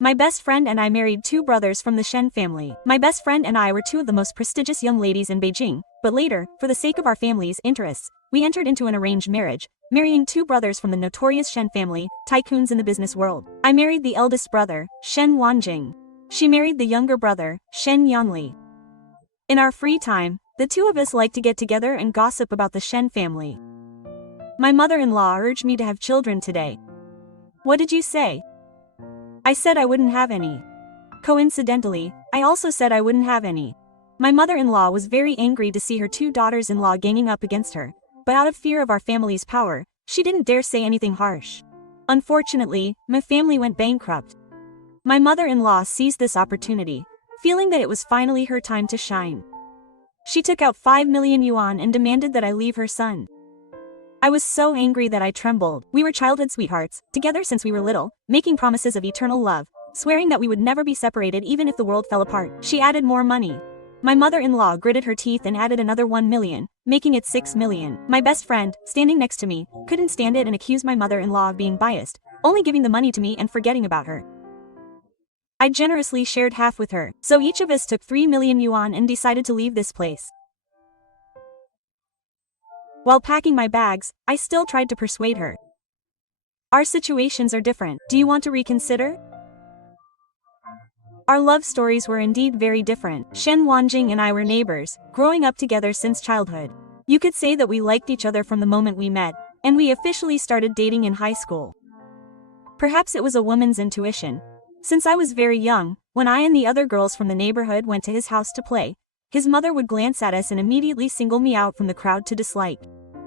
My best friend and I married two brothers from the Shen family. My best friend and I were two of the most prestigious young ladies in Beijing, but later, for the sake of our family's interests, we entered into an arranged marriage, marrying two brothers from the notorious Shen family, tycoons in the business world. I married the eldest brother, Shen Wanjing. She married the younger brother, Shen Yanli. In our free time, the two of us like to get together and gossip about the Shen family. My mother-in-law urged me to have children today. What did you say? I said I wouldn't have any. Coincidentally, I also said I wouldn't have any. My mother-in-law was very angry to see her two daughters-in-law ganging up against her, but out of fear of our family's power, she didn't dare say anything harsh. Unfortunately, my family went bankrupt. My mother-in-law seized this opportunity, feeling that it was finally her time to shine. She took out 5 million yuan and demanded that I leave her son. I was so angry that I trembled. We were childhood sweethearts, together since we were little, making promises of eternal love, swearing that we would never be separated even if the world fell apart. She added more money. My mother-in-law gritted her teeth and added another 1 million, making it 6 million. My best friend, standing next to me, couldn't stand it and accused my mother-in-law of being biased, only giving the money to me and forgetting about her. I generously shared half with her, so each of us took 3 million yuan and decided to leave this place. While packing my bags, I still tried to persuade her. Our situations are different. Do you want to reconsider? Our love stories were indeed very different. Shen Wanjing and I were neighbors, growing up together since childhood. You could say that we liked each other from the moment we met, and we officially started dating in high school. Perhaps it was a woman's intuition. Since I was very young, when I and the other girls from the neighborhood went to his house to play, his mother would glance at us and immediately single me out from the crowd to dislike.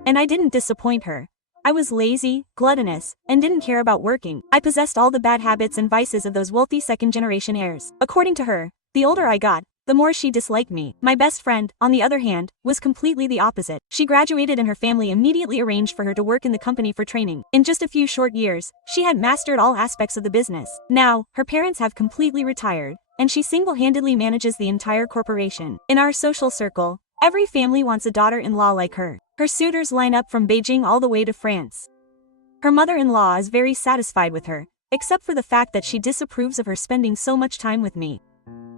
And I didn't disappoint her. I was lazy, gluttonous, and didn't care about working. I possessed all the bad habits and vices of those wealthy second-generation heirs. According to her, the older I got, the more she disliked me. My best friend, on the other hand, was completely the opposite. She graduated and her family immediately arranged for her to work in the company for training. In just a few short years, she had mastered all aspects of the business. Now, her parents have completely retired, and she single-handedly manages the entire corporation. In our social circle, every family wants a daughter-in-law like her. Her suitors line up from Beijing all the way to France. Her mother-in-law is very satisfied with her, except for the fact that she disapproves of her spending so much time with me.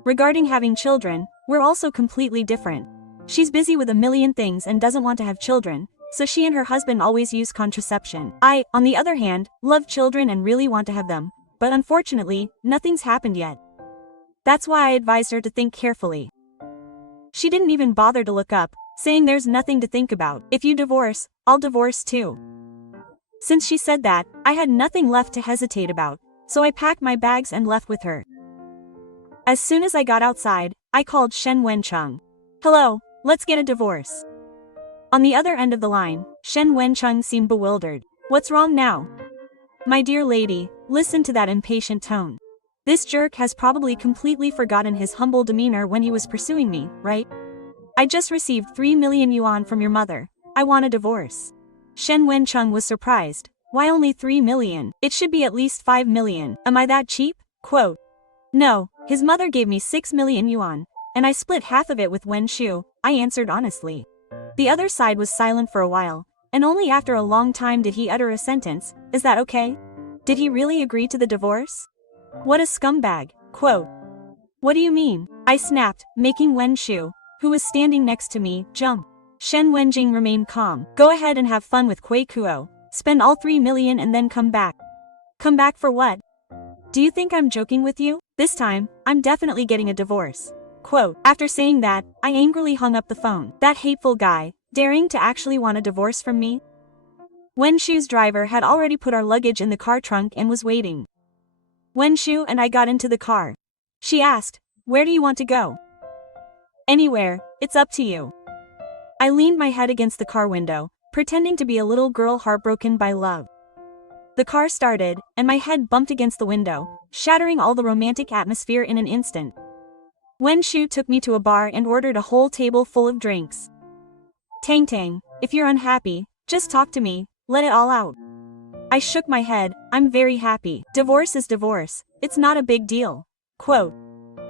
Regarding having children, we're also completely different. She's busy with a million things and doesn't want to have children, so she and her husband always use contraception. I, on the other hand, love children and really want to have them, but unfortunately, nothing's happened yet. That's why I advised her to think carefully. She didn't even bother to look up, saying there's nothing to think about. If you divorce, I'll divorce too. Since she said that, I had nothing left to hesitate about, so I packed my bags and left with her. As soon as I got outside, I called Shen Wencheng. Hello, let's get a divorce. On the other end of the line, Shen Wencheng seemed bewildered. What's wrong now? My dear lady, listen to that impatient tone. This jerk has probably completely forgotten his humble demeanor when he was pursuing me, right? I just received 3 million yuan from your mother. I want a divorce. Shen Wencheng was surprised. Why only 3 million? It should be at least 5 million. Am I that cheap? Quote. No, his mother gave me 6 million yuan, and I split half of it with Wen Shu, I answered honestly. The other side was silent for a while, and only after a long time did he utter a sentence, is that okay? Did he really agree to the divorce? What a scumbag. Quote. What do you mean? I snapped, making Wen Shu, who was standing next to me, jump. Shen Wenjing remained calm. Go ahead and have fun with Kui Kuo. Spend all 3 million and then come back. Come back for what? Do you think I'm joking with you? This time, I'm definitely getting a divorce. Quote. After saying that, I angrily hung up the phone. That hateful guy, daring to actually want a divorce from me? Wen Shu's driver had already put our luggage in the car trunk and was waiting. Wen Shu and I got into the car. She asked, where do you want to go? Anywhere, it's up to you. I leaned my head against the car window, pretending to be a little girl heartbroken by love. The car started, and my head bumped against the window, shattering all the romantic atmosphere in an instant. Wen Shu took me to a bar and ordered a whole table full of drinks. Tang Tang, if you're unhappy, just talk to me, let it all out. I shook my head, I'm very happy. Divorce is divorce, it's not a big deal. Quote.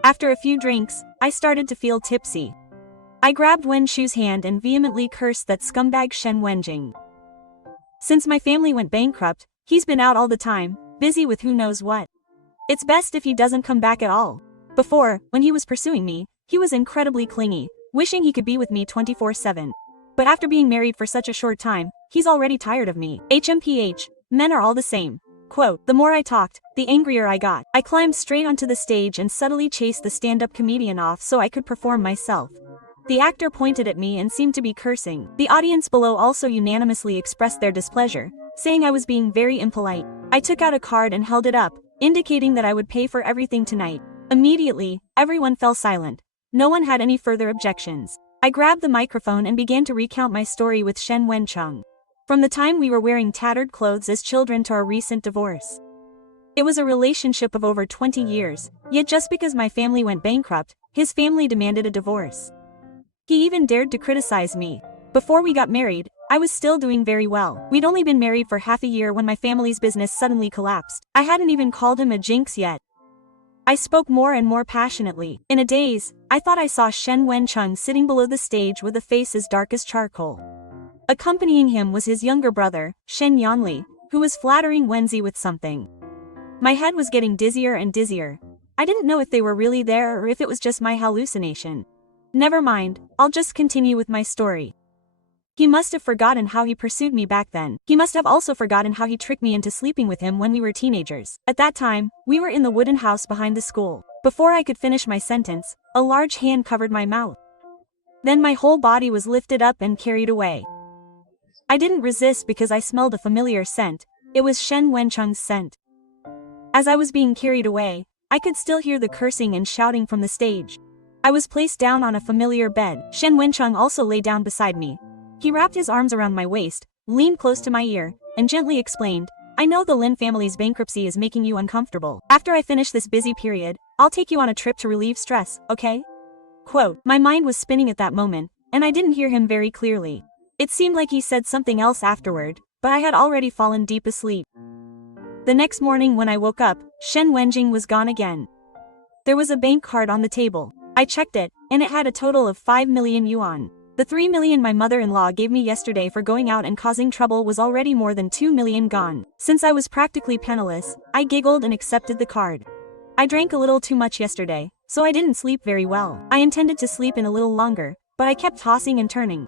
After a few drinks, I started to feel tipsy. I grabbed Wen Shu's hand and vehemently cursed that scumbag Shen Wenjing. Since my family went bankrupt, he's been out all the time, busy with who knows what. It's best if he doesn't come back at all. Before, when he was pursuing me, he was incredibly clingy, wishing he could be with me 24/7. But after being married for such a short time, he's already tired of me. HMPH, men are all the same. Quote, the more I talked, the angrier I got. I climbed straight onto the stage and subtly chased the stand-up comedian off so I could perform myself. The actor pointed at me and seemed to be cursing. The audience below also unanimously expressed their displeasure, saying I was being very impolite. I took out a card and held it up, indicating that I would pay for everything tonight. Immediately, everyone fell silent. No one had any further objections. I grabbed the microphone and began to recount my story with Shen Wencheng. From the time we were wearing tattered clothes as children to our recent divorce. It was a relationship of over 20 years, yet just because my family went bankrupt, his family demanded a divorce. He even dared to criticize me. Before we got married, I was still doing very well. We'd only been married for half a year when my family's business suddenly collapsed. I hadn't even called him a jinx yet. I spoke more and more passionately. In a daze, I thought I saw Shen Wencheng sitting below the stage with a face as dark as charcoal. Accompanying him was his younger brother, Shen Yanli, who was flattering Wenzi with something. My head was getting dizzier and dizzier. I didn't know if they were really there or if it was just my hallucination. Never mind, I'll just continue with my story. He must have forgotten how he pursued me back then. He must have also forgotten how he tricked me into sleeping with him when we were teenagers. At that time, we were in the wooden house behind the school. Before I could finish my sentence, a large hand covered my mouth. Then my whole body was lifted up and carried away. I didn't resist because I smelled a familiar scent. It was Shen Wencheng's scent. As I was being carried away, I could still hear the cursing and shouting from the stage. I was placed down on a familiar bed. Shen Wencheng also lay down beside me. He wrapped his arms around my waist, leaned close to my ear, and gently explained, I know the Lin family's bankruptcy is making you uncomfortable. After I finish this busy period, I'll take you on a trip to relieve stress, okay? Quote, my mind was spinning at that moment, and I didn't hear him very clearly. It seemed like he said something else afterward, but I had already fallen deep asleep. The next morning when I woke up, Shen Wenjing was gone again. There was a bank card on the table. I checked it, and it had a total of 5 million yuan. The 3 million my mother-in-law gave me yesterday for going out and causing trouble was already more than 2 million gone. Since I was practically penniless, I giggled and accepted the card. I drank a little too much yesterday, so I didn't sleep very well. I intended to sleep in a little longer, but I kept tossing and turning.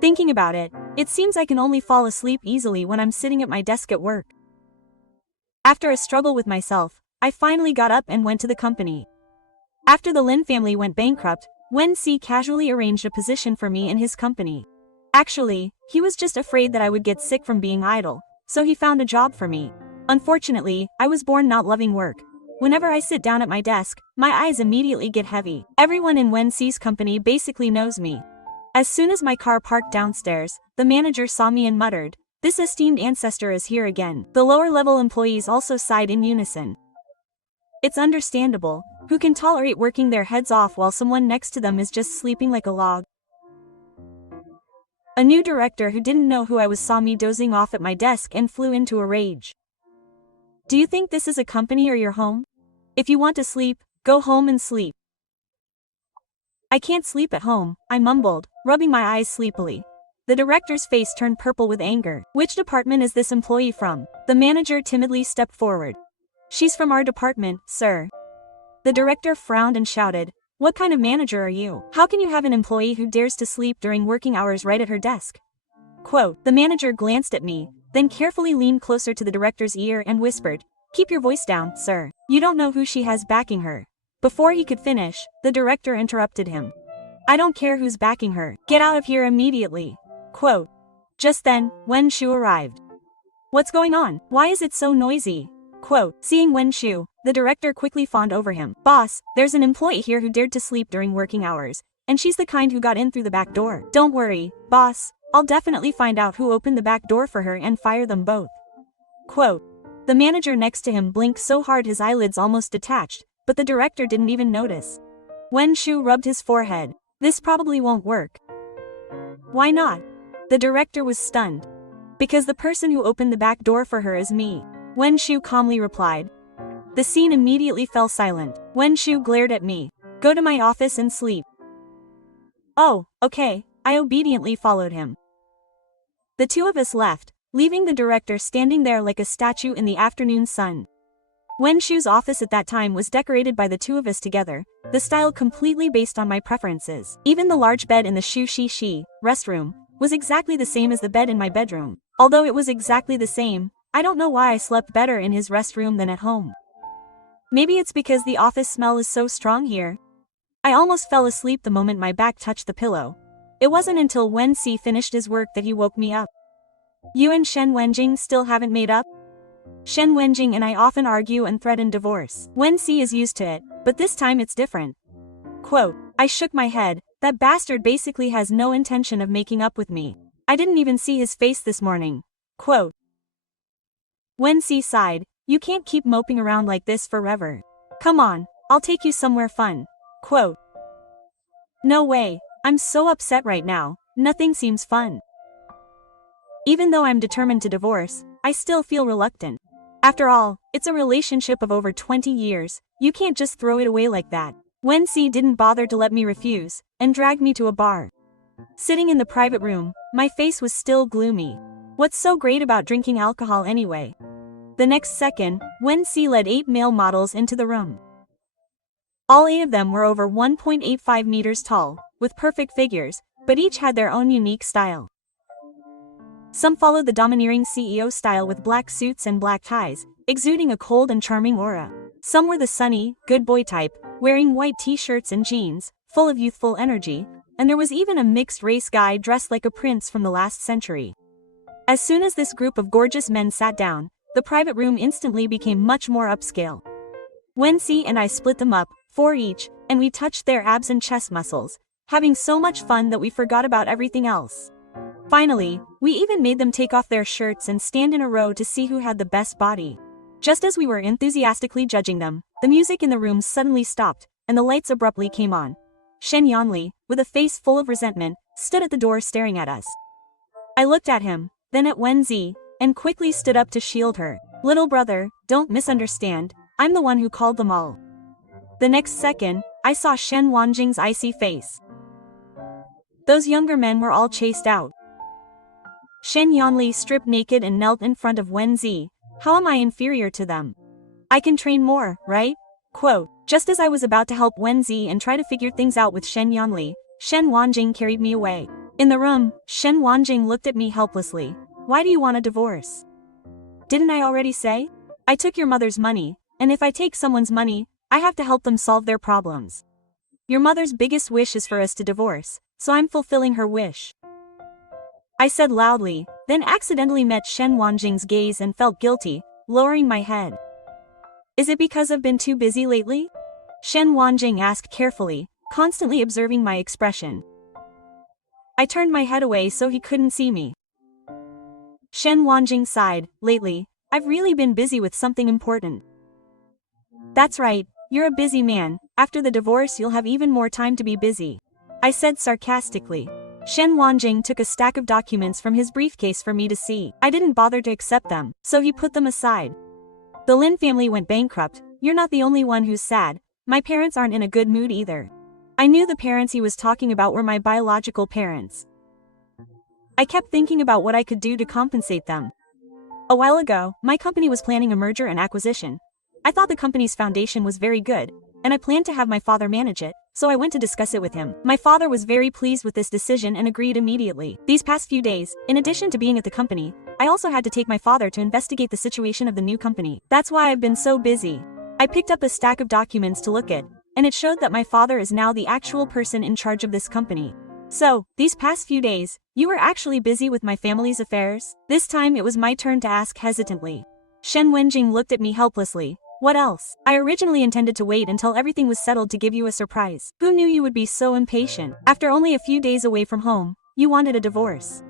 Thinking about it, it seems I can only fall asleep easily when I'm sitting at my desk at work. After a struggle with myself, I finally got up and went to the company. After the Lin family went bankrupt, Wen Si casually arranged a position for me in his company. Actually, he was just afraid that I would get sick from being idle, so he found a job for me. Unfortunately, I was born not loving work. Whenever I sit down at my desk, my eyes immediately get heavy. Everyone in Wen Si's company basically knows me. As soon as my car parked downstairs, the manager saw me and muttered, "This esteemed ancestor is here again." The lower-level employees also sighed in unison. It's understandable. Who can tolerate working their heads off while someone next to them is just sleeping like a log? A new director who didn't know who I was saw me dozing off at my desk and flew into a rage. Do you think this is a company or your home? If you want to sleep, go home and sleep. I can't sleep at home, I mumbled, rubbing my eyes sleepily. The director's face turned purple with anger. Which department is this employee from? The manager timidly stepped forward. She's from our department, sir. The director frowned and shouted, "What kind of manager are you? How can you have an employee who dares to sleep during working hours right at her desk?" Quote, the manager glanced at me, then carefully leaned closer to the director's ear and whispered, "Keep your voice down, sir. You don't know who she has backing her." Before he could finish, the director interrupted him. "I don't care who's backing her. Get out of here immediately." Quote. Just then, Wen Shu arrived. "What's going on? Why is it so noisy?" Quote, seeing Wen Shu, the director quickly fawned over him. "Boss, there's an employee here who dared to sleep during working hours, and she's the kind who got in through the back door. Don't worry, boss, I'll definitely find out who opened the back door for her and fire them both." Quote. The manager next to him blinked so hard his eyelids almost detached, but the director didn't even notice. Wen Shu rubbed his forehead. "This probably won't work." "Why not?" The director was stunned. "Because the person who opened the back door for her is me," Wen Shu calmly replied. The scene immediately fell silent. Wen Shu glared at me. "Go to my office and sleep." "Oh, okay," I obediently followed him. The two of us left, leaving the director standing there like a statue in the afternoon sun. Wen Shu's office at that time was decorated by the two of us together, the style completely based on my preferences. Even the large bed in the Shu restroom was exactly the same as the bed in my bedroom. Although it was exactly the same, I don't know why I slept better in his restroom than at home. Maybe it's because the office smell is so strong here. I almost fell asleep the moment my back touched the pillow. It wasn't until Wen Si finished his work that he woke me up. You and Shen Wenjing still haven't made up? Shen Wenjing and I often argue and threaten divorce. Wen Si is used to it, but this time it's different. Quote, I shook my head, that bastard basically has no intention of making up with me. I didn't even see his face this morning. Quote. Wen Si sighed, you can't keep moping around like this forever. Come on, I'll take you somewhere fun. Quote. No way, I'm so upset right now, nothing seems fun. Even though I'm determined to divorce, I still feel reluctant. After all, it's a relationship of over 20 years, you can't just throw it away like that. Wen Si didn't bother to let me refuse, and dragged me to a bar. Sitting in the private room, my face was still gloomy. What's so great about drinking alcohol anyway? The next second, Wen Si led 8 male models into the room. All 8 of them were over 1.85 meters tall, with perfect figures, but each had their own unique style. Some followed the domineering CEO style with black suits and black ties, exuding a cold and charming aura. Some were the sunny, good boy type, wearing white t-shirts and jeans, full of youthful energy, and there was even a mixed-race guy dressed like a prince from the last century. As soon as this group of gorgeous men sat down, the private room instantly became much more upscale. Wen Si and I split them up, 4 each, and we touched their abs and chest muscles, having so much fun that we forgot about everything else. Finally, we even made them take off their shirts and stand in a row to see who had the best body. Just as we were enthusiastically judging them, the music in the room suddenly stopped, and the lights abruptly came on. Shen Yanli, with a face full of resentment, stood at the door staring at us. I looked at him, then at Wen Si, and quickly stood up to shield her. Little brother, don't misunderstand, I'm the one who called them all. The next second, I saw Shen Wanjing's icy face. Those younger men were all chased out. Shen Yanli stripped naked and knelt in front of Wen Si. How am I inferior to them? I can train more, right? Quote, just as I was about to help Wen Si and try to figure things out with Shen Yanli, Shen Wanjing carried me away. In the room, Shen Wanjing looked at me helplessly. Why do you want a divorce? Didn't I already say? I took your mother's money, and if I take someone's money, I have to help them solve their problems. Your mother's biggest wish is for us to divorce, so I'm fulfilling her wish. I said loudly, then accidentally met Shen Wanjing's gaze and felt guilty, lowering my head. Is it because I've been too busy lately? Shen Wanjing asked carefully, constantly observing my expression. I turned my head away so he couldn't see me. Shen Wanjing sighed, lately, I've really been busy with something important. That's right, you're a busy man, after the divorce you'll have even more time to be busy. I said sarcastically. Shen Wanjing took a stack of documents from his briefcase for me to see. I didn't bother to accept them, so he put them aside. The Lin family went bankrupt, you're not the only one who's sad, my parents aren't in a good mood either. I knew the parents he was talking about were my biological parents. I kept thinking about what I could do to compensate them. A while ago, my company was planning a merger and acquisition. I thought the company's foundation was very good, and I planned to have my father manage it, so I went to discuss it with him. My father was very pleased with this decision and agreed immediately. These past few days, in addition to being at the company, I also had to take my father to investigate the situation of the new company. That's why I've been so busy. I picked up a stack of documents to look at, and it showed that my father is now the actual person in charge of this company. So, these past few days, you were actually busy with my family's affairs? This time it was my turn to ask hesitantly. Shen Wenjing looked at me helplessly. What else? I originally intended to wait until everything was settled to give you a surprise. Who knew you would be so impatient? After only a few days away from home, you wanted a divorce.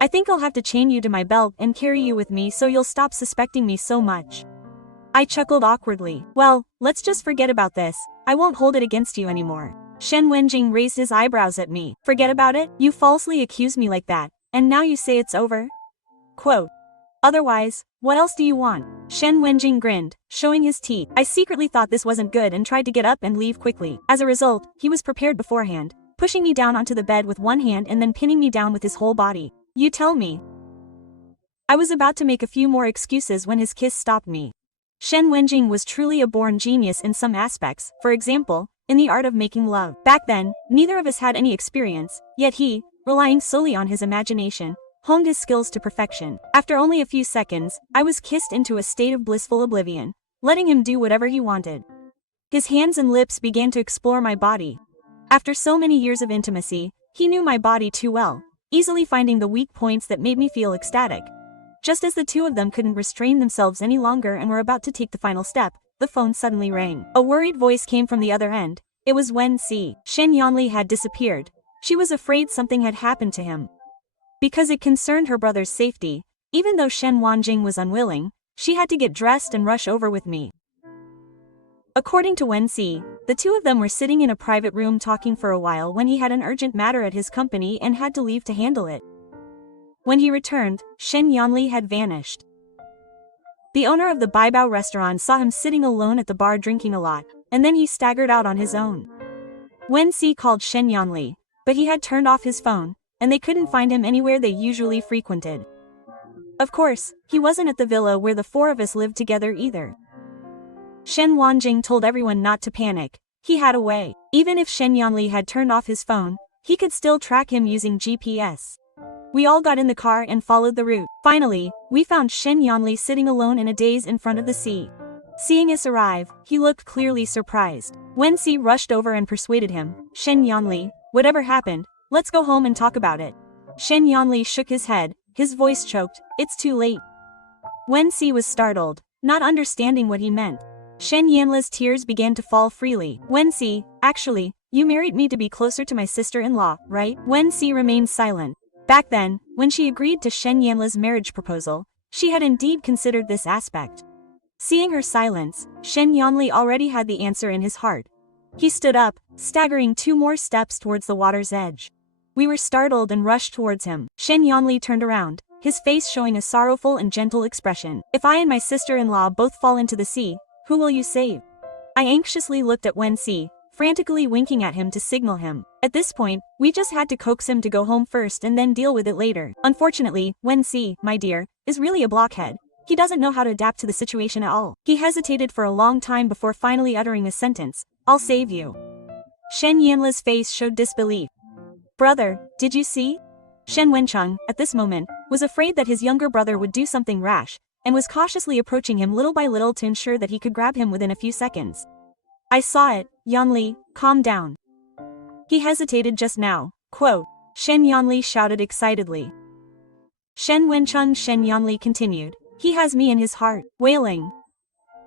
I think I'll have to chain you to my belt and carry you with me so you'll stop suspecting me so much. I chuckled awkwardly. Well, let's just forget about this. I won't hold it against you anymore. Shen Wenjing raised his eyebrows at me. Forget about it? You falsely accused me like that, and now you say it's over? Quote. Otherwise, what else do you want? Shen Wenjing grinned, showing his teeth. I secretly thought this wasn't good and tried to get up and leave quickly. As a result, he was prepared beforehand, pushing me down onto the bed with one hand and then pinning me down with his whole body. You tell me. I was about to make a few more excuses when his kiss stopped me. Shen Wenjing was truly a born genius in some aspects, for example, in the art of making love. Back then, neither of us had any experience, yet he, relying solely on his imagination, honed his skills to perfection. After only a few seconds, I was kissed into a state of blissful oblivion, letting him do whatever he wanted. His hands and lips began to explore my body. After so many years of intimacy, he knew my body too well, easily finding the weak points that made me feel ecstatic. Just as the two of them couldn't restrain themselves any longer and were about to take the final step, the phone suddenly rang. A worried voice came from the other end. It was Wen Si. Shen Yanli had disappeared. She was afraid something had happened to him. Because it concerned her brother's safety, even though Shen Wanjing was unwilling, she had to get dressed and rush over with me. According to Wen Si, the two of them were sitting in a private room talking for a while when he had an urgent matter at his company and had to leave to handle it. When he returned, Shen Yanli had vanished. The owner of the Baibao restaurant saw him sitting alone at the bar drinking a lot, and then he staggered out on his own. Wen Si called Shen Yanli, but he had turned off his phone, and they couldn't find him anywhere they usually frequented. Of course, he wasn't at the villa where the four of us lived together either. Shen Wanjing told everyone not to panic. He had a way. Even if Shen Yanli had turned off his phone, he could still track him using GPS. We all got in the car and followed the route. Finally, we found Shen Yanli sitting alone in a daze in front of the sea. Seeing us arrive, he looked clearly surprised. Wen Si rushed over and persuaded him, "Shen Yanli, whatever happened, let's go home and talk about it." Shen Yanli shook his head, his voice choked, "It's too late." Wen Si was startled, not understanding what he meant. Shen Yanli's tears began to fall freely. "Wen Si, actually, you married me to be closer to my sister-in-law, right?" Wen Si remained silent. Back then, when she agreed to Shen Yanli's marriage proposal, she had indeed considered this aspect. Seeing her silence, Shen Yanli already had the answer in his heart. He stood up, staggering 2 more steps towards the water's edge. We were startled and rushed towards him. Shen Yanli turned around, his face showing a sorrowful and gentle expression. "If I and my sister-in-law both fall into the sea, who will you save?" I anxiously looked at Wen Si, frantically winking at him to signal him. At this point, we just had to coax him to go home first and then deal with it later. Unfortunately, Wen Si, my dear, is really a blockhead. He doesn't know how to adapt to the situation at all. He hesitated for a long time before finally uttering a sentence, "I'll save you." Shen Yanli's face showed disbelief. "Brother, did you see?" Shen Wencheng, at this moment, was afraid that his younger brother would do something rash, and was cautiously approaching him little by little to ensure that he could grab him within a few seconds. "I saw it, Yanli, calm down." "He hesitated just now, quote," Shen Yanli shouted excitedly. Shen Wencheng Shen Yanli continued, "He has me in his heart," wailing.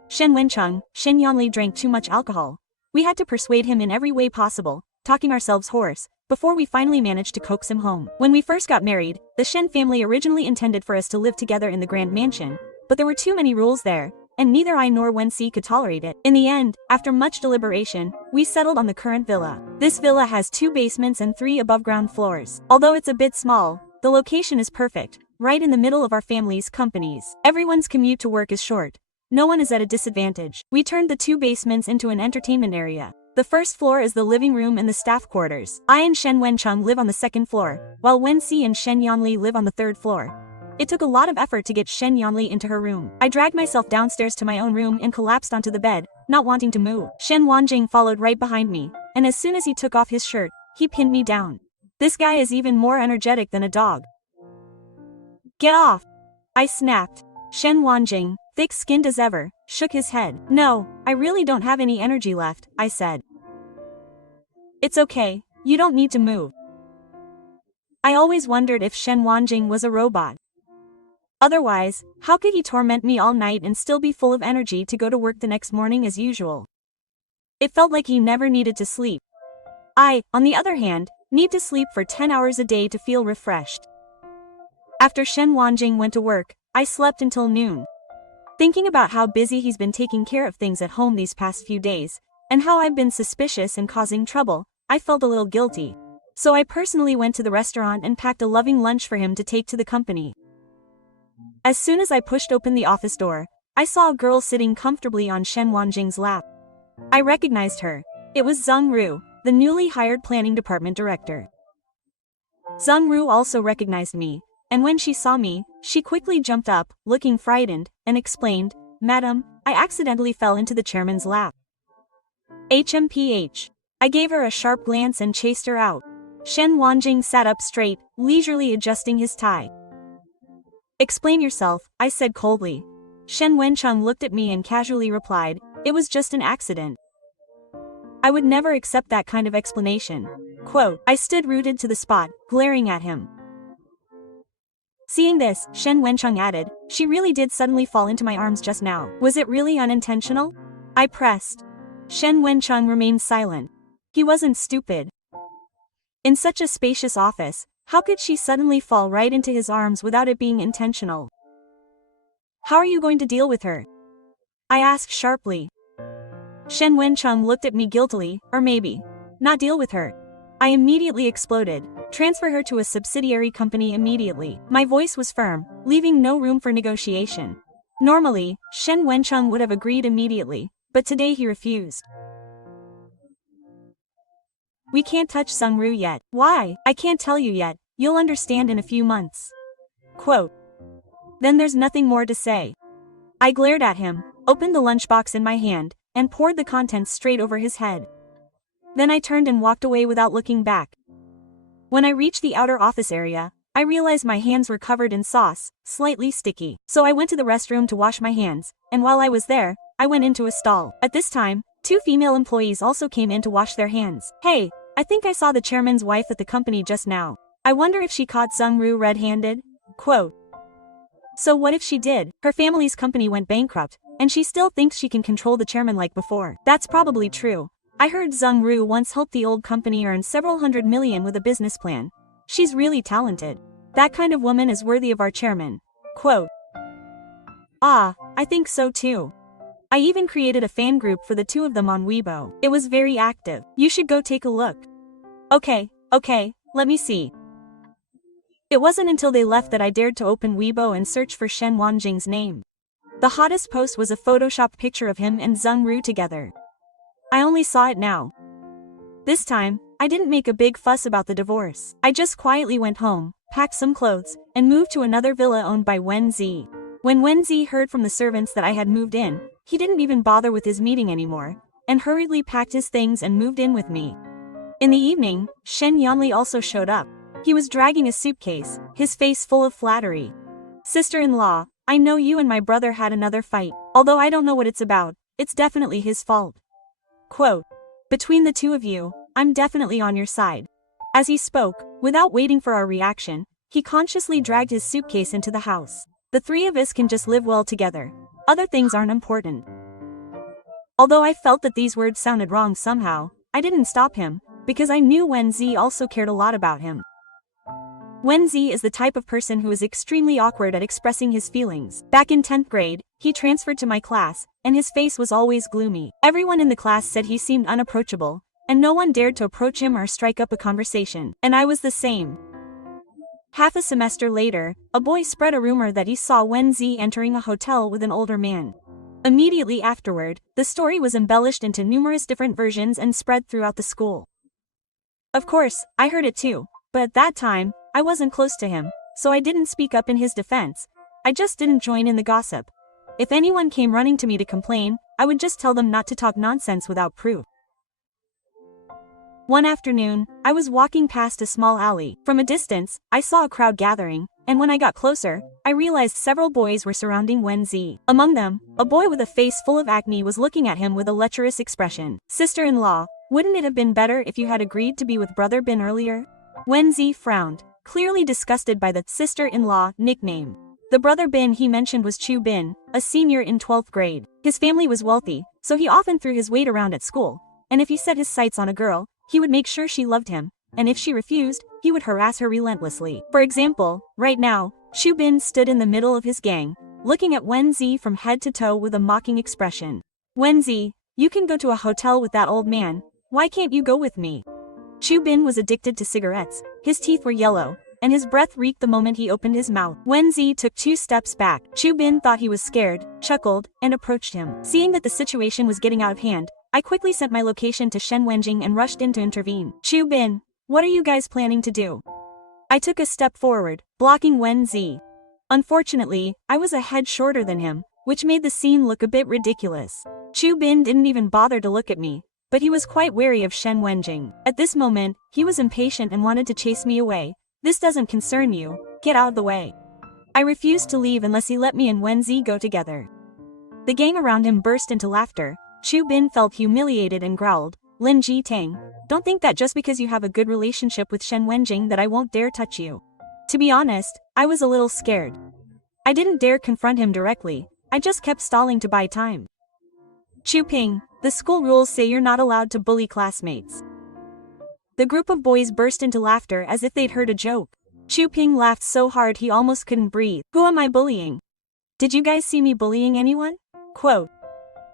Shen Wencheng, Shen Yanli drank too much alcohol. We had to persuade him in every way possible, talking ourselves hoarse, before we finally managed to coax him home. When we first got married, the Shen family originally intended for us to live together in the grand mansion, but there were too many rules there, and neither I nor Wen Si could tolerate it. In the end, after much deliberation, we settled on the current villa. This villa has 2 basements and 3 above-ground floors. Although it's a bit small, the location is perfect, right in the middle of our family's companies. Everyone's commute to work is short. No one is at a disadvantage. We turned the 2 basements into an entertainment area. The first floor is the living room and the staff quarters. I and Shen Wencheng live on the 2nd floor, while Wen Si and Shen Yanli live on the 3rd floor. It took a lot of effort to get Shen Yanli into her room. I dragged myself downstairs to my own room and collapsed onto the bed, not wanting to move. Shen Wanjing followed right behind me, and as soon as he took off his shirt, he pinned me down. This guy is even more energetic than a dog. "Get off!" I snapped. Shen Wanjing, thick-skinned as ever, shook his head. "No, I really don't have any energy left," I said. "It's okay, you don't need to move." I always wondered if Shen Wanjing was a robot. Otherwise, how could he torment me all night and still be full of energy to go to work the next morning as usual? It felt like he never needed to sleep. I, on the other hand, need to sleep for 10 hours a day to feel refreshed. After Shen Wanjing went to work, I slept until noon. Thinking about how busy he's been taking care of things at home these past few days, and how I've been suspicious and causing trouble, I felt a little guilty. So I personally went to the restaurant and packed a loving lunch for him to take to the company. As soon as I pushed open the office door, I saw a girl sitting comfortably on Shen Wanjing's lap. I recognized her. It was Zheng Ru, the newly hired planning department director. Zheng Ru also recognized me, and when she saw me, she quickly jumped up, looking frightened, and explained, "Madam, I accidentally fell into the chairman's lap." HMPH. I gave her a sharp glance and chased her out. Shen Wanjing sat up straight, leisurely adjusting his tie. "Explain yourself," I said coldly. Shen Wencheng looked at me and casually replied, "It was just an accident." I would never accept that kind of explanation. Quote, I stood rooted to the spot, glaring at him. Seeing this, Shen Wencheng added, "She really did suddenly fall into my arms just now. Was it really unintentional?" I pressed. Shen Wencheng remained silent. He wasn't stupid. In such a spacious office, how could she suddenly fall right into his arms without it being intentional? "How are you going to deal with her?" I asked sharply. Shen Wencheng looked at me guiltily, "Or maybe not deal with her." I immediately exploded. "Transfer her to a subsidiary company immediately." My voice was firm, leaving no room for negotiation. Normally, Shen Wencheng would have agreed immediately, but today he refused. "We can't touch Sungru yet." "Why?" "I can't tell you yet. You'll understand in a few months." Quote. Then there's nothing more to say. I glared at him, opened the lunchbox in my hand, and poured the contents straight over his head. Then I turned and walked away without looking back. When I reached the outer office area, I realized my hands were covered in sauce, slightly sticky. So I went to the restroom to wash my hands, and while I was there, I went into a stall. At this time, 2 female employees also came in to wash their hands. "Hey, I think I saw the chairman's wife at the company just now. I wonder if she caught Sungru red-handed?" Quote. So what if she did? Her family's company went bankrupt, and she still thinks she can control the chairman like before. That's probably true. I heard Zheng once helped the old company earn several hundred million with a business plan. She's really talented. That kind of woman is worthy of our chairman. Quote. Ah, I think so too. I even created a fan group for the 2 of them on Weibo. It was very active. You should go take a look. Okay, let me see. It wasn't until they left that I dared to open Weibo and search for Shen Wanjing's name. The hottest post was a photoshopped picture of him and Zheng together. I only saw it now. This time, I didn't make a big fuss about the divorce. I just quietly went home, packed some clothes, and moved to another villa owned by Wen Zi. When Wen Zi heard from the servants that I had moved in, he didn't even bother with his meeting anymore, and hurriedly packed his things and moved in with me. In the evening, Shen Yanli also showed up. He was dragging a suitcase, his face full of flattery. "Sister-in-law, I know you and my brother had another fight. Although I don't know what it's about, it's definitely his fault." Quote. Between the 2 of you, I'm definitely on your side. As he spoke, without waiting for our reaction, he consciously dragged his suitcase into the house. The 3 of us can just live well together. Other things aren't important. Although I felt that these words sounded wrong somehow, I didn't stop him, because I knew Wen Zi also cared a lot about him. Wen Zi is the type of person who is extremely awkward at expressing his feelings. Back in 10th grade, he transferred to my class, and his face was always gloomy. Everyone in the class said he seemed unapproachable, and no one dared to approach him or strike up a conversation. And I was the same. Half a semester later, a boy spread a rumor that he saw Wen Zi entering a hotel with an older man. Immediately afterward, the story was embellished into numerous different versions and spread throughout the school. Of course, I heard it too, but at that time, I wasn't close to him, so I didn't speak up in his defense. I just didn't join in the gossip. If anyone came running to me to complain, I would just tell them not to talk nonsense without proof. One afternoon, I was walking past a small alley. From a distance, I saw a crowd gathering, and when I got closer, I realized several boys were surrounding Wen Zi. Among them, a boy with a face full of acne was looking at him with a lecherous expression. "Sister-in-law, wouldn't it have been better if you had agreed to be with Brother Bin earlier?" Wen Zi frowned, clearly disgusted by the sister-in-law nickname. The Brother Bin he mentioned was Chu Bin, a senior in 12th grade. His family was wealthy, so he often threw his weight around at school, and if he set his sights on a girl, he would make sure she loved him, and if she refused, he would harass her relentlessly. For example, right now, Chu Bin stood in the middle of his gang, looking at Wen Zi from head to toe with a mocking expression. "Wen Zi, you can go to a hotel with that old man, why can't you go with me?" Chu Bin was addicted to cigarettes, his teeth were yellow, and his breath reeked the moment he opened his mouth. Wen Zi took 2 steps back. Chu Bin thought he was scared, chuckled, and approached him. Seeing that the situation was getting out of hand, I quickly sent my location to Shen Wenjing and rushed in to intervene. "Chu Bin, what are you guys planning to do?" I took a step forward, blocking Wen Zi. Unfortunately, I was a head shorter than him, which made the scene look a bit ridiculous. Chu Bin didn't even bother to look at me, but he was quite wary of Shen Wenjing. At this moment, he was impatient and wanted to chase me away. "This doesn't concern you, get out of the way." I refused to leave unless he let me and Wenzi go together. The gang around him burst into laughter. Chu Bin felt humiliated and growled, "Lin Ji Tang, don't think that just because you have a good relationship with Shen Wenjing that I won't dare touch you." To be honest, I was a little scared. I didn't dare confront him directly, I just kept stalling to buy time. "Chu Ping, the school rules say you're not allowed to bully classmates." The group of boys burst into laughter as if they'd heard a joke. Chu Ping laughed so hard he almost couldn't breathe. "Who am I bullying? Did you guys see me bullying anyone?" Quote.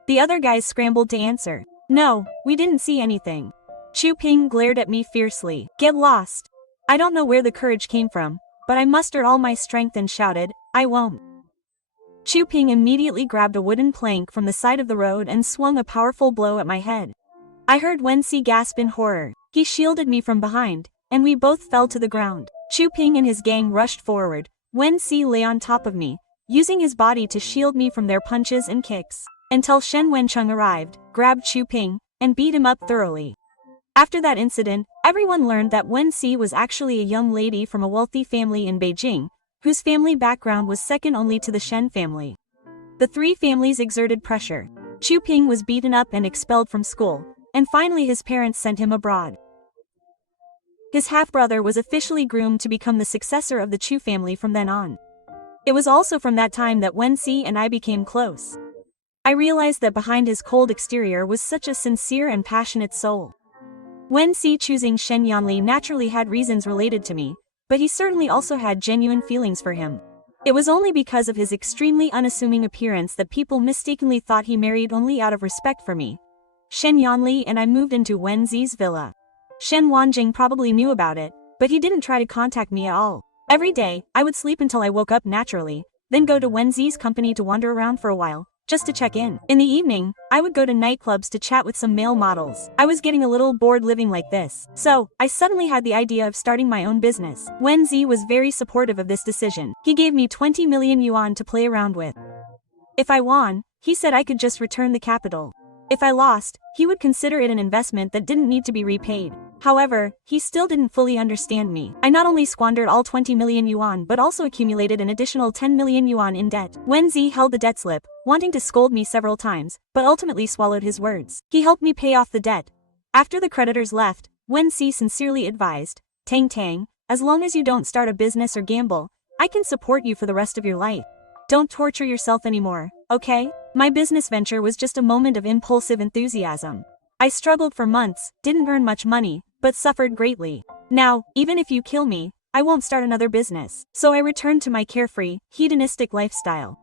The other guys scrambled to answer. "No, we didn't see anything." Chu Ping glared at me fiercely. "Get lost." I don't know where the courage came from, but I mustered all my strength and shouted, "I won't." Chu Ping immediately grabbed a wooden plank from the side of the road and swung a powerful blow at my head. I heard Wensi gasp in horror. He shielded me from behind, and we both fell to the ground. Chu Ping and his gang rushed forward. Wensi lay on top of me, using his body to shield me from their punches and kicks, until Shen Wencheng arrived, grabbed Chu Ping, and beat him up thoroughly. After that incident, everyone learned that Wensi was actually a young lady from a wealthy family in Beijing, whose family background was second only to the Shen family. The three families exerted pressure. Chu Ping was beaten up and expelled from school, and finally his parents sent him abroad. His half-brother was officially groomed to become the successor of the Chu family from then on. It was also from that time that Wensi and I became close. I realized that behind his cold exterior was such a sincere and passionate soul. Wensi choosing Shen Yanli naturally had reasons related to me, but he certainly also had genuine feelings for him. It was only because of his extremely unassuming appearance that people mistakenly thought he married only out of respect for me. Shen Yanli and I moved into Wenzi's villa. Shen Wanjing probably knew about it, but he didn't try to contact me at all. Every day, I would sleep until I woke up naturally, then go to Wenzi's company to wander around for a while, just to check in. In the evening, I would go to nightclubs to chat with some male models. I was getting a little bored living like this, so I suddenly had the idea of starting my own business. Wenzi was very supportive of this decision. He gave me 20 million yuan to play around with. If I won, he said I could just return the capital. If I lost, he would consider it an investment that didn't need to be repaid. However, he still didn't fully understand me. I not only squandered all 20 million yuan but also accumulated an additional 10 million yuan in debt. Wenzi held the debt slip, wanting to scold me several times, but ultimately swallowed his words. He helped me pay off the debt. After the creditors left, Wenzi sincerely advised, "Tang Tang, as long as you don't start a business or gamble, I can support you for the rest of your life. Don't torture yourself anymore, okay?" My business venture was just a moment of impulsive enthusiasm. I struggled for months, didn't earn much money, but suffered greatly. Now, even if you kill me, I won't start another business. So I returned to my carefree, hedonistic lifestyle.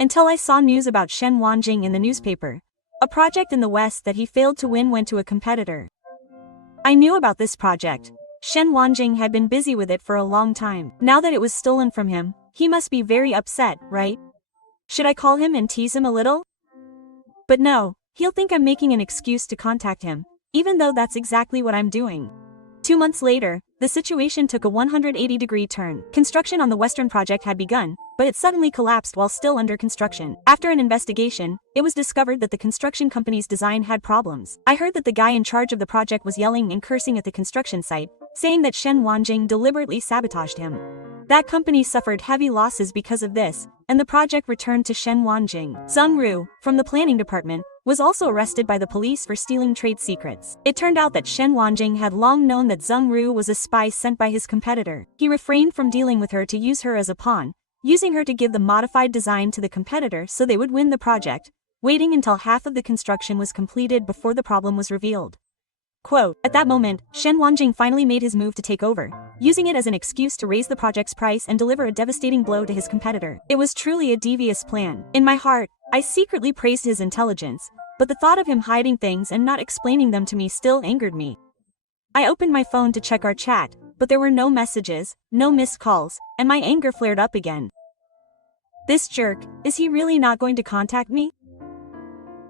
Until I saw news about Shen Wanjing in the newspaper. A project in the West that he failed to win went to a competitor. I knew about this project. Shen Wanjing had been busy with it for a long time. Now that it was stolen from him, he must be very upset, right? Should I call him and tease him a little? But no, he'll think I'm making an excuse to contact him, even though that's exactly what I'm doing. 2 months later, the situation took a 180-degree turn. Construction on the Western project had begun, but it suddenly collapsed while still under construction. After an investigation, it was discovered that the construction company's design had problems. I heard that the guy in charge of the project was yelling and cursing at the construction site, saying that Shen Wanjing deliberately sabotaged him. That company suffered heavy losses because of this, and the project returned to Shen Wanjing. Zheng Ru, from the planning department, was also arrested by the police for stealing trade secrets. It turned out that Shen Wanjing had long known that Zheng Ru was a spy sent by his competitor. He refrained from dealing with her to use her as a pawn, using her to give the modified design to the competitor so they would win the project, waiting until half of the construction was completed before the problem was revealed. Quote, at that moment, Shen Wanjing finally made his move to take over, using it as an excuse to raise the project's price and deliver a devastating blow to his competitor. It was truly a devious plan. In my heart, I secretly praised his intelligence, but the thought of him hiding things and not explaining them to me still angered me. I opened my phone to check our chat, but there were no messages, no missed calls, and my anger flared up again. This jerk, is he really not going to contact me?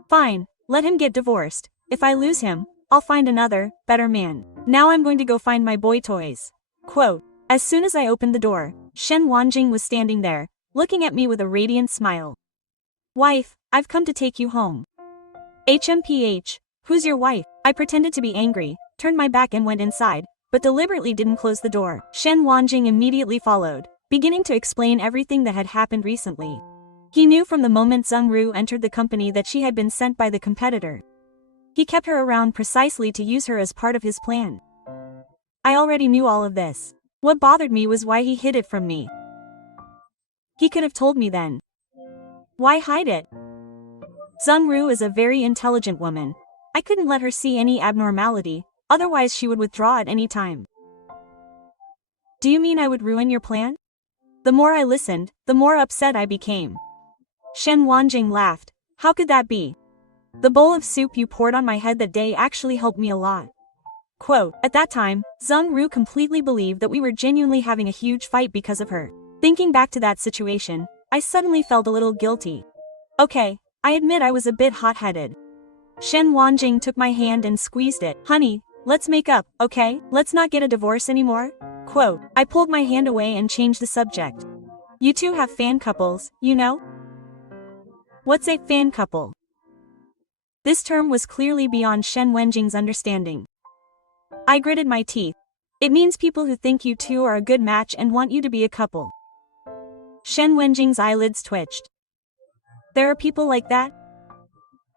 Fine, let him get divorced. If I lose him, I'll find another, better man. Now I'm going to go find my boy toys. Quote, as soon as I opened the door, Shen Wanjing was standing there, looking at me with a radiant smile. Wife, I've come to take you home. HMPH, who's your wife? I pretended to be angry, turned my back and went inside, but deliberately didn't close the door. Shen Wanjing immediately followed, beginning to explain everything that had happened recently. He knew from the moment Zheng Ru entered the company that she had been sent by the competitor. He kept her around precisely to use her as part of his plan. I already knew all of this. What bothered me was why he hid it from me. He could have told me then. Why hide it? Zheng Ru is a very intelligent woman. I couldn't let her see any abnormality, otherwise she would withdraw at any time. Do you mean I would ruin your plan? The more I listened, the more upset I became. Shen Wanjing laughed. How could that be? The bowl of soup you poured on my head that day actually helped me a lot. Quote, at that time, Zheng Ru completely believed that we were genuinely having a huge fight because of her. Thinking back to that situation, I suddenly felt a little guilty. Okay, I admit I was a bit hot-headed. Shen Wanjing took my hand and squeezed it. Honey, let's make up, okay? Let's not get a divorce anymore. Quote, I pulled my hand away and changed the subject. You two have fan couples, you know? What's a fan couple? This term was clearly beyond Shen Wanjing's understanding. I gritted my teeth. It means people who think you two are a good match and want you to be a couple. Shen Wanjing's eyelids twitched. There are people like that?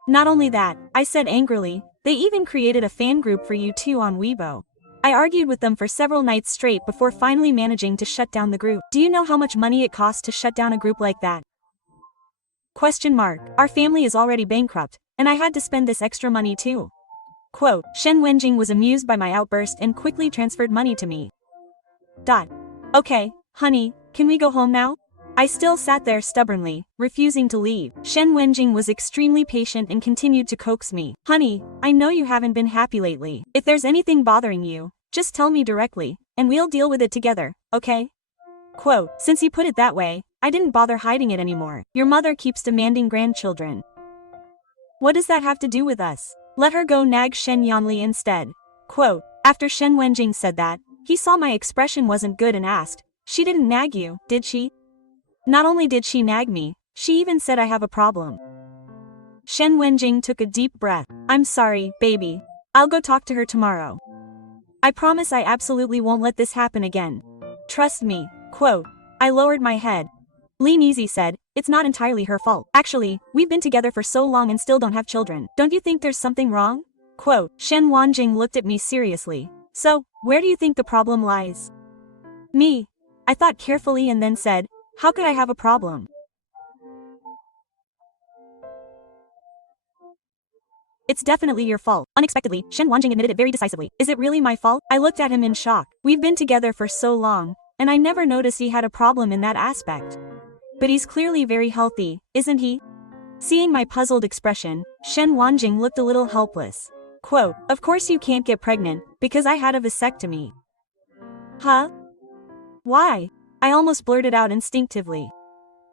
Not only that, I said angrily, they even created a fan group for you two on Weibo. I argued with them for several nights straight before finally managing to shut down the group. Do you know how much money it costs to shut down a group like that? Question mark. Our family is already bankrupt, and I had to spend this extra money too. Quote, Shen Wanjing was amused by my outburst and quickly transferred money to me. Okay, honey, can we go home now? I still sat there stubbornly, refusing to leave. Shen Wanjing was extremely patient and continued to coax me. Honey, I know you haven't been happy lately. If there's anything bothering you, just tell me directly, and we'll deal with it together, okay? Quote, since you put it that way, I didn't bother hiding it anymore. Your mother keeps demanding grandchildren. What does that have to do with us? Let her go nag Shen Yanli instead. Quote, after Shen Wanjing said that, he saw my expression wasn't good and asked, she didn't nag you, did she? Not only did she nag me, she even said I have a problem. Shen Wanjing took a deep breath. I'm sorry, baby. I'll go talk to her tomorrow. I promise I absolutely won't let this happen again. Trust me. Quote, I lowered my head. Lean Easy said, it's not entirely her fault. Actually, we've been together for so long and still don't have children. Don't you think there's something wrong? Quote, Shen Wanjing looked at me seriously. So, where do you think the problem lies? Me. I thought carefully and then said, how could I have a problem? It's definitely your fault. Unexpectedly, Shen Wanjing admitted it very decisively. Is it really my fault? I looked at him in shock. We've been together for so long, and I never noticed he had a problem in that aspect. But he's clearly very healthy, isn't he? Seeing my puzzled expression, Shen Wanjing looked a little helpless. Quote, of course you can't get pregnant, because I had a vasectomy. Huh? Why? I almost blurted out instinctively.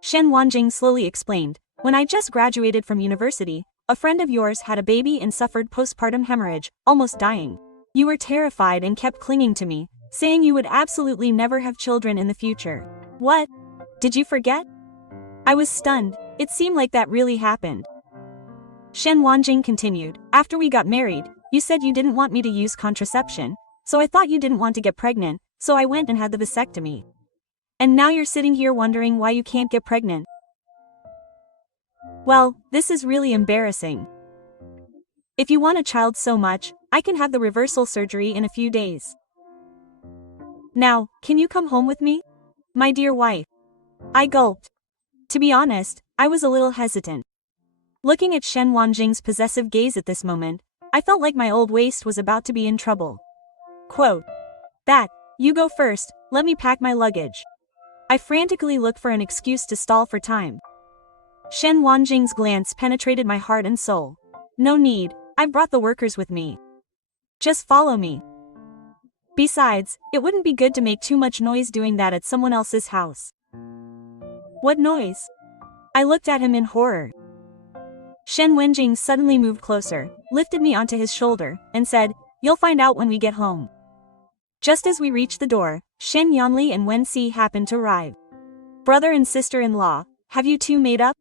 Shen Wanjing slowly explained, when I just graduated from university, a friend of yours had a baby and suffered postpartum hemorrhage, almost dying. You were terrified and kept clinging to me, saying you would absolutely never have children in the future. What? Did you forget? I was stunned. It seemed like that really happened. Shen Wanjing continued, after we got married, you said you didn't want me to use contraception, so I thought you didn't want to get pregnant, so I went and had the vasectomy. And now you're sitting here wondering why you can't get pregnant. Well, this is really embarrassing. If you want a child so much, I can have the reversal surgery in a few days. Now, can you come home with me? My dear wife. I gulped. To be honest, I was a little hesitant. Looking at Shen Wanjing's possessive gaze at this moment, I felt like my old waist was about to be in trouble. Quote, you go first, let me pack my luggage. I frantically looked for an excuse to stall for time. Shen Wanjing's glance penetrated my heart and soul. No need, I've brought the workers with me. Just follow me. Besides, it wouldn't be good to make too much noise doing that at someone else's house. What noise? I looked at him in horror. Shen Wanjing suddenly moved closer, lifted me onto his shoulder, and said, you'll find out when we get home. Just as we reached the door, Shen Yanli and Wen Si happened to arrive. Brother and sister-in-law, have you two made up?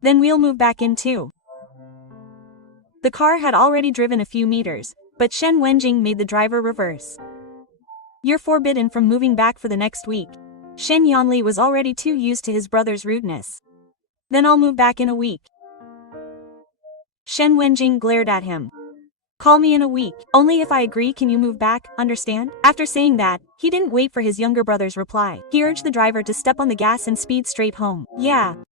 Then we'll move back in too. The car had already driven a few meters, but Shen Wenjing made the driver reverse. You're forbidden from moving back for the next week. Shen Yanli was already too used to his brother's rudeness. Then I'll move back in a week. Shen Wenjing glared at him. Call me in a week. Only if I agree can you move back, understand? After saying that, he didn't wait for his younger brother's reply. He urged the driver to step on the gas and speed straight home. Yeah.